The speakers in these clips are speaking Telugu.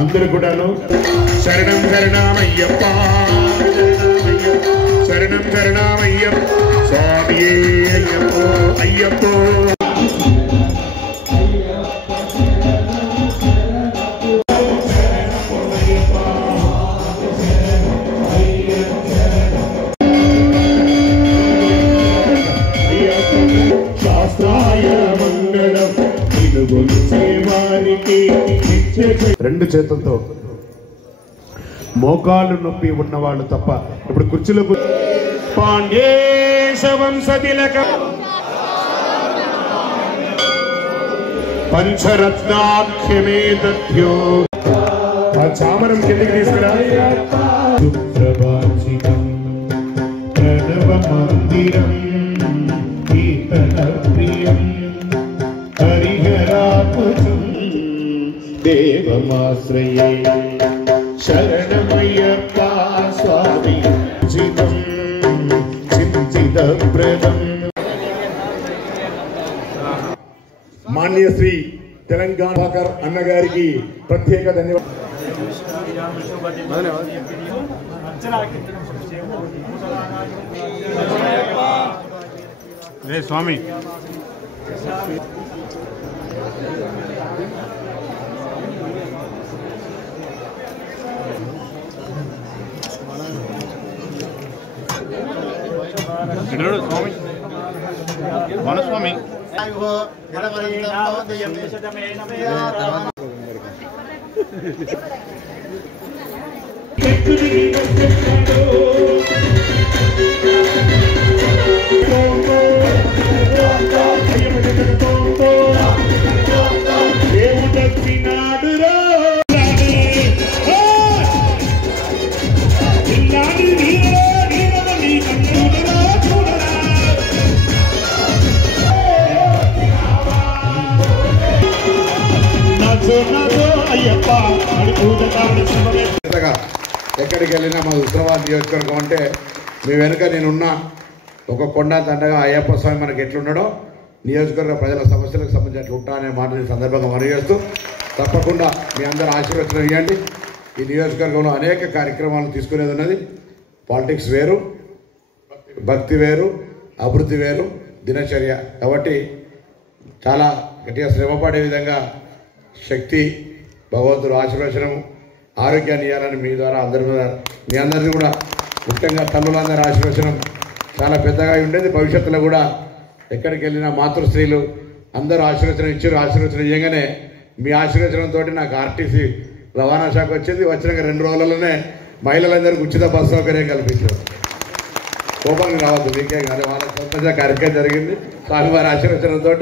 అందరూ కూడాను శరణం శరణమయ్యప్ప శరణం శరణమయ్యప్ప స్వామియే అయ్యప్ప అయ్యప్ప రెండు చేతులతో మోకాళ్ళు నొప్పి ఉన్నవాళ్ళు తప్ప ఇప్పుడు కుర్చీలో పాండ్యేశవంశతిలక పంచరత్నాఖ్యమే తథ్యో ఆ చామరం కిందకి తీసుకురా ప్రణవ మందిరం కీర్తన ప్రియం హరిహరాత్మజం దేవమాశ్రయే శరణమయ్యప్ప స్వామి జితం చింతితప్రదం. మాన్య శ్రీ తెలంగాణ అన్నగారికి ప్రత్యేక ధన్యవాదాలు. స్వామి స్వామి మన స్వామి ఎక్కడికి వెళ్ళినా మా హుస్నాబాద్ నియోజకవర్గం అంటే మీ వెనుక నేనున్నా. ఒక కొండ దండగా అయ్యప్ప స్వామి మనకి ఎట్లున్నాడో నియోజకవర్గ ప్రజల సమస్యలకు సంబంధించి అట్లా ఉంటా అనే మాట సందర్భంగా మనవి చేస్తూ తప్పకుండా మీ అందరూ ఆశీర్వచనం ఇవ్వండి. ఈ నియోజకవర్గంలో అనేక కార్యక్రమాలు తీసుకునేది ఉన్నది. పాలిటిక్స్ వేరు, భక్తి వేరు, అభివృద్ధి వేరు, దినచర్య. కాబట్టి చాలా గట్టిగా శ్రమపడే విధంగా శక్తి భగవంతుడు ఆశీర్వచనము ఆరోగ్యాన్ని ఇవ్వాలని మీ ద్వారా మీ అందరినీ కూడా ముఖ్యంగా తల్లులందరి ఆశీర్వచనం చాలా పెద్దగా ఉండేది. భవిష్యత్తులో కూడా ఎక్కడికి వెళ్ళినా మాతృశ్రీలు అందరూ ఆశీర్వచనం ఇచ్చారు. ఆశీర్వచనం ఇవ్వగానే మీ ఆశీర్వచనంతో నాకు ఆర్టీసీ రవాణా శాఖ వచ్చింది. వచ్చినాక 2 రోజులలోనే మహిళలందరికీ ఉచిత బస్సు సౌకర్యం కల్పించారు. కోపానికి రావద్దు, మీకే కానీ వాళ్ళ సొంతంగా కార్యక్రమం జరిగింది. స్వామివారి ఆశీర్వచనంతో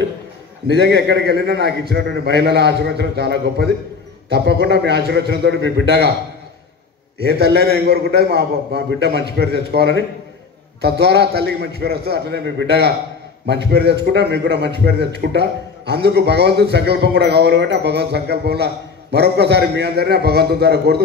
నిజంగా ఎక్కడికి వెళ్ళినా నాకు ఇచ్చినటువంటి మహిళల ఆశీర్వచనం చాలా గొప్పది. తప్పకుండా మీ ఆశీర్వచనంతో మీ బిడ్డగా ఏ తల్లి అయినా ఏం కోరుకుంటుంది, మా బిడ్డ మంచి పేరు తెచ్చుకోవాలని. తద్వారా తల్లికి మంచి పేరు వస్తుంది. అట్లనే మీ బిడ్డగా మంచి పేరు తెచ్చుకుంటా, మీకు కూడా మంచి పేరు తెచ్చుకుంటా. అందుకు భగవంతుని సంకల్పం కూడా కావాలి. కాబట్టి ఆ భగవంతు సంకల్పంలో మరొక్కసారి మీ అందరినీ ఆ భగవంతుని ద్వారా కోరుతూ